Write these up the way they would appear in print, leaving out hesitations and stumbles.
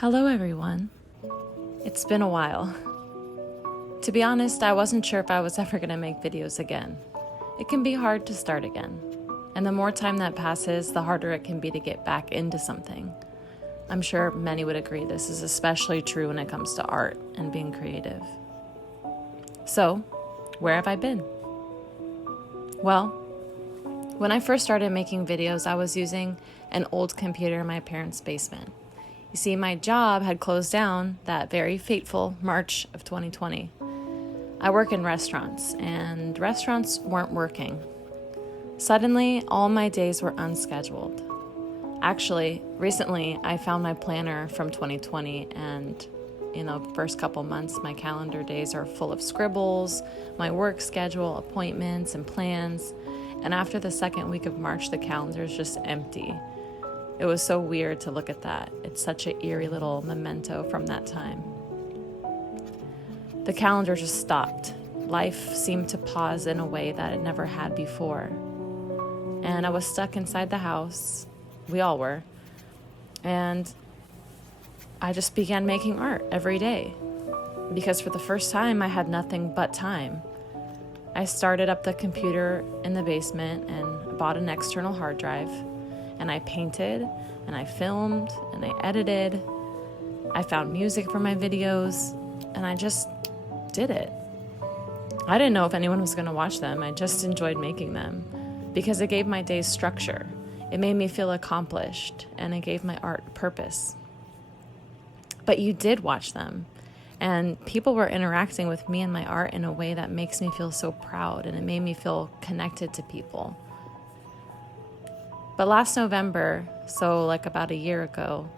Hello everyone. It's been a while. To be honest, I wasn't sure if I was ever going to make videos again. It can be hard to start again, and the more time that passes, the harder it can be to get back into something. I'm sure many would agree this is especially true when it comes to art and being creative. So, where have I been? Well, when I first started making videos, I was using an old computer in my parents' basement. You see, my job had closed down that very fateful March of 2020. I work in restaurants, and restaurants weren't working. Suddenly, all my days were unscheduled. Actually, recently, I found my planner from 2020, and first couple months, my calendar days are full of scribbles, my work schedule, appointments, and plans. And after the second week of March, the calendar is just empty. It was so weird to look at that. It's such an eerie little memento from that time. The calendar just stopped. Life seemed to pause in a way that it never had before. And I was stuck inside the house. We all were. And I just began making art every day. Because for the first time, I had nothing but time. I started up the computer in the basement and bought an external hard drive. And I painted, and I filmed, and I edited. I found music for my videos, and I just did it. I didn't know if anyone was going to watch them. I just enjoyed making them because it gave my days structure. It made me feel accomplished, and it gave my art purpose. But you did watch them, and people were interacting with me and my art in a way that makes me feel so proud, and it made me feel connected to people. But last November, so like about a year ago,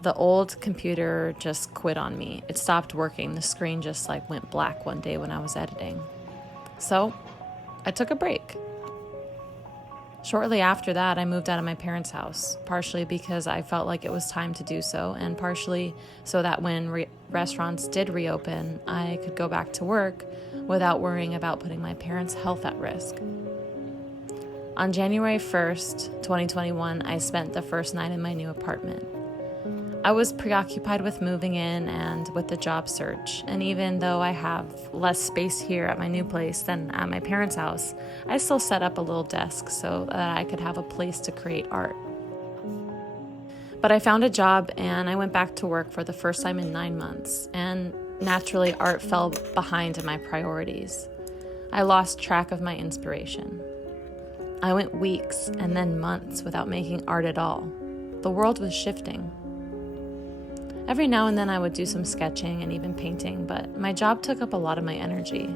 the old computer just quit on me. It stopped working. The screen just went black one day when I was editing. So I took a break. Shortly after that, I moved out of my parents' house, partially because I felt like it was time to do so, and partially so that when restaurants did reopen, I could go back to work without worrying about putting my parents' health at risk. On January 1st, 2021, I spent the first night in my new apartment. I was preoccupied with moving in and with the job search, and even though I have less space here at my new place than at my parents' house, I still set up a little desk so that I could have a place to create art. But I found a job and I went back to work for the first time in 9 months, and naturally art fell behind in my priorities. I lost track of my inspiration. I went weeks and then months without making art at all. The world was shifting. Every now and then I would do some sketching and even painting, but my job took up a lot of my energy.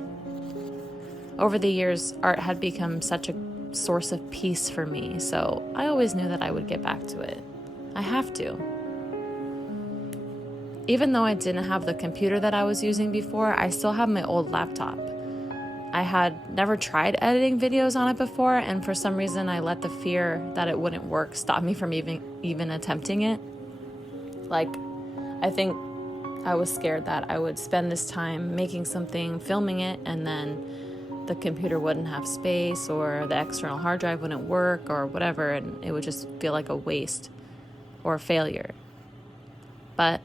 Over the years, art had become such a source of peace for me, so I always knew that I would get back to it. I have to. Even though I didn't have the computer that I was using before, I still have my old laptop. I had never tried editing videos on it before, and for some reason I let the fear that it wouldn't work stop me from even attempting it. I think I was scared that I would spend this time making something, filming it, and then the computer wouldn't have space or the external hard drive wouldn't work or whatever, and it would just feel like a waste or a failure. But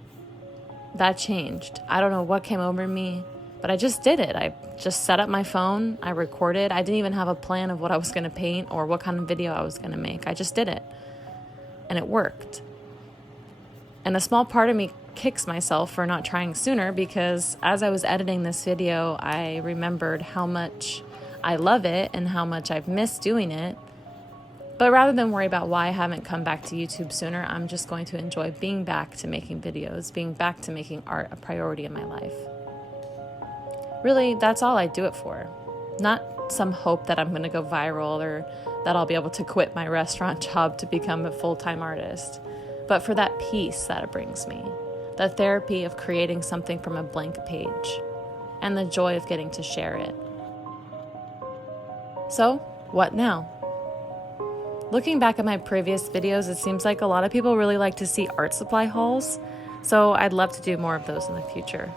that changed. I don't know what came over me, but I just did it. I just set up my phone, I recorded. I didn't even have a plan of what I was going to paint or what kind of video I was going to make. I just did it. And it worked. And a small part of me kicks myself for not trying sooner, because as I was editing this video, I remembered how much I love it and how much I've missed doing it. But rather than worry about why I haven't come back to YouTube sooner, I'm just going to enjoy being back to making videos, being back to making art a priority in my life. Really, that's all I do it for. Not some hope that I'm going to go viral or that I'll be able to quit my restaurant job to become a full-time artist, but for that peace that it brings me, the therapy of creating something from a blank page, and the joy of getting to share it. So, what now? Looking back at my previous videos, it seems like a lot of people really like to see art supply hauls, so I'd love to do more of those in the future.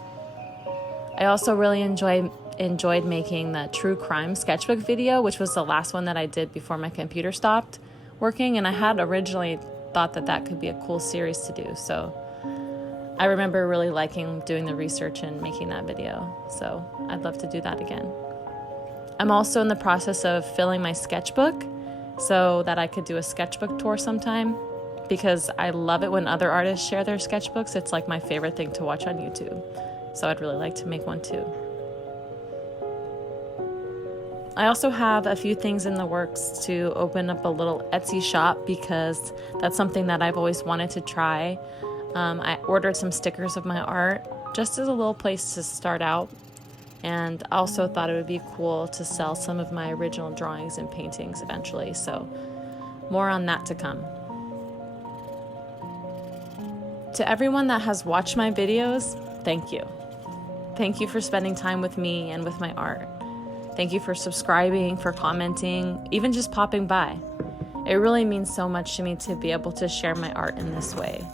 I also really enjoyed making the true crime sketchbook video, which was the last one that I did before my computer stopped working, and I had originally thought that could be a cool series to do, so I remember really liking doing the research and making that video, so I'd love to do that again. I'm also in the process of filling my sketchbook so that I could do a sketchbook tour sometime, because I love it when other artists share their sketchbooks. It's like my favorite thing to watch on YouTube, so I'd really like to make one too. I also have a few things in the works to open up a little Etsy shop, because that's something that I've always wanted to try. I ordered some stickers of my art just as a little place to start out, and also thought it would be cool to sell some of my original drawings and paintings eventually, so more on that to come. To everyone that has watched my videos, thank you. Thank you for spending time with me and with my art. Thank you for subscribing, for commenting, even just popping by. It really means so much to me to be able to share my art in this way.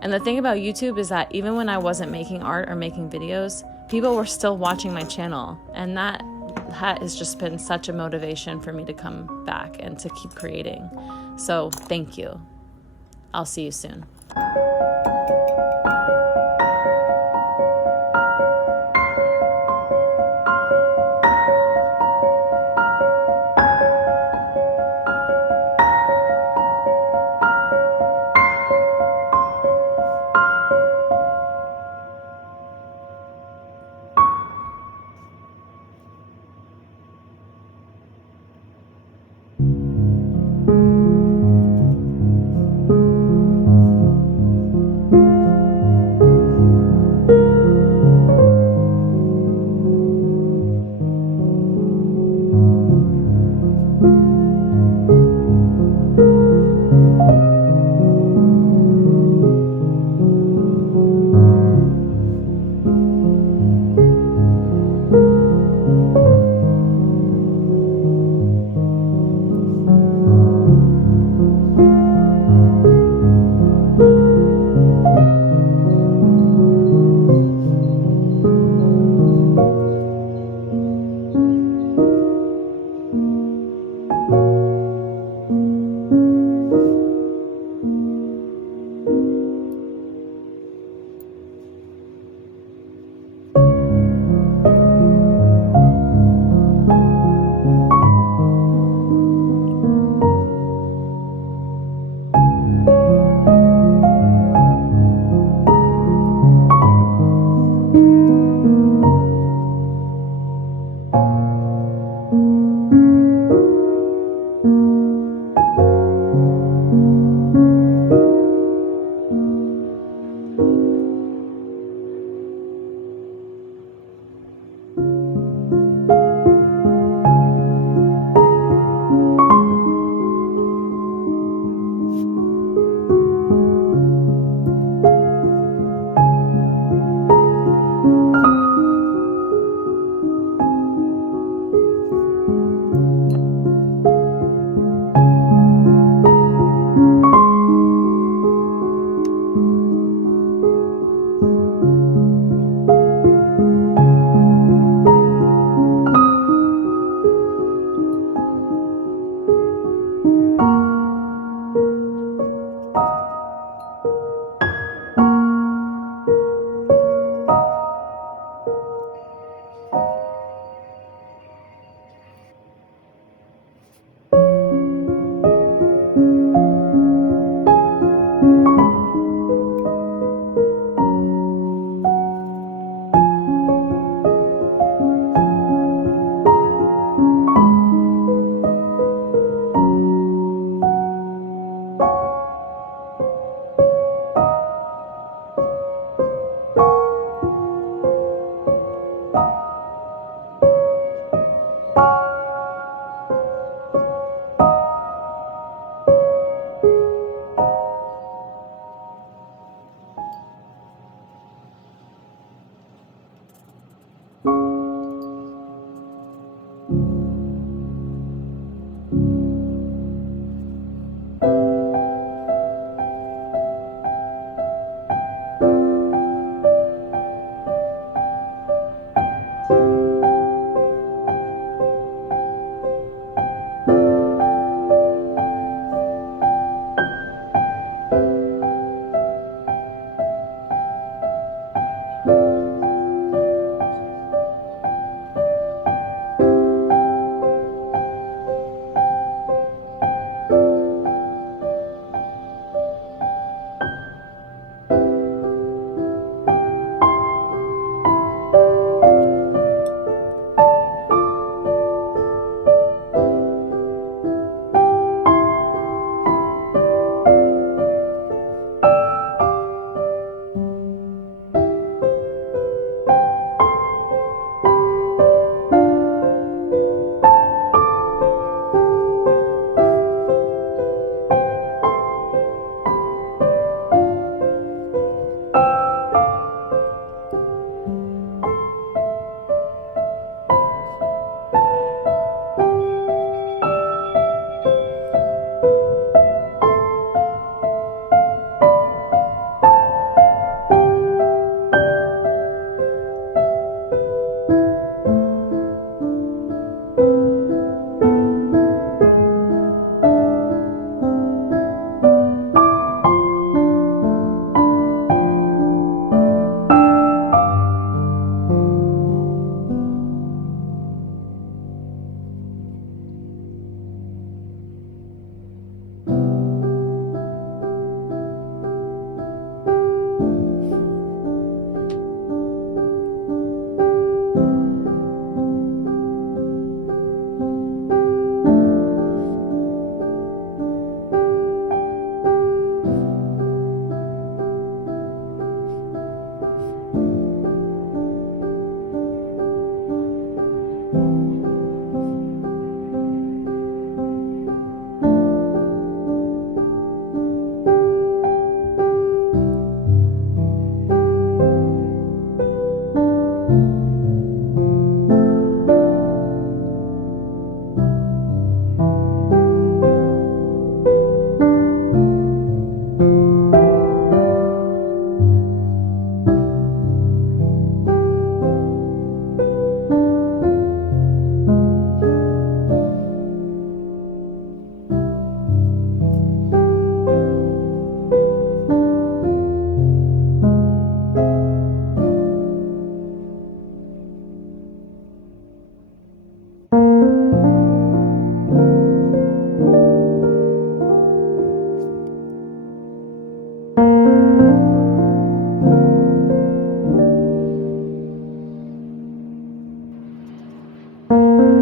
And the thing about YouTube is that even when I wasn't making art or making videos, people were still watching my channel. And that has just been such a motivation for me to come back and to keep creating. So thank you. I'll see you soon.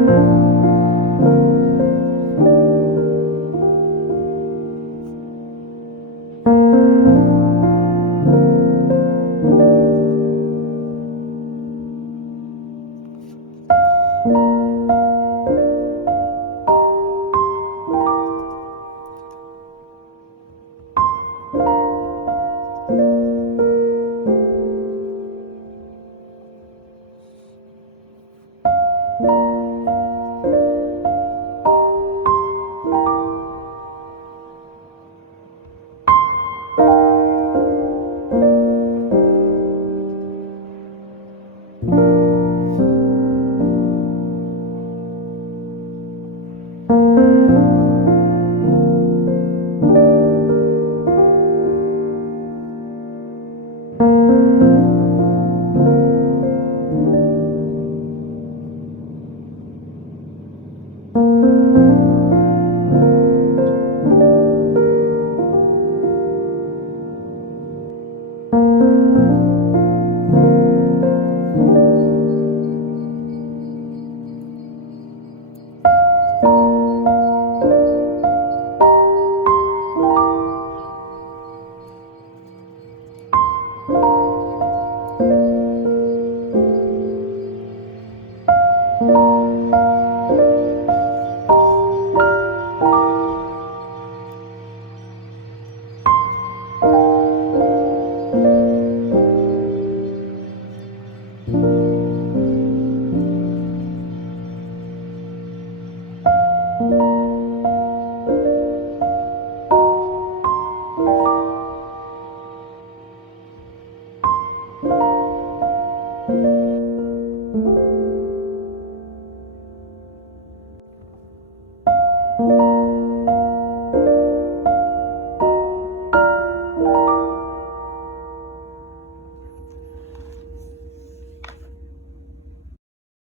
you.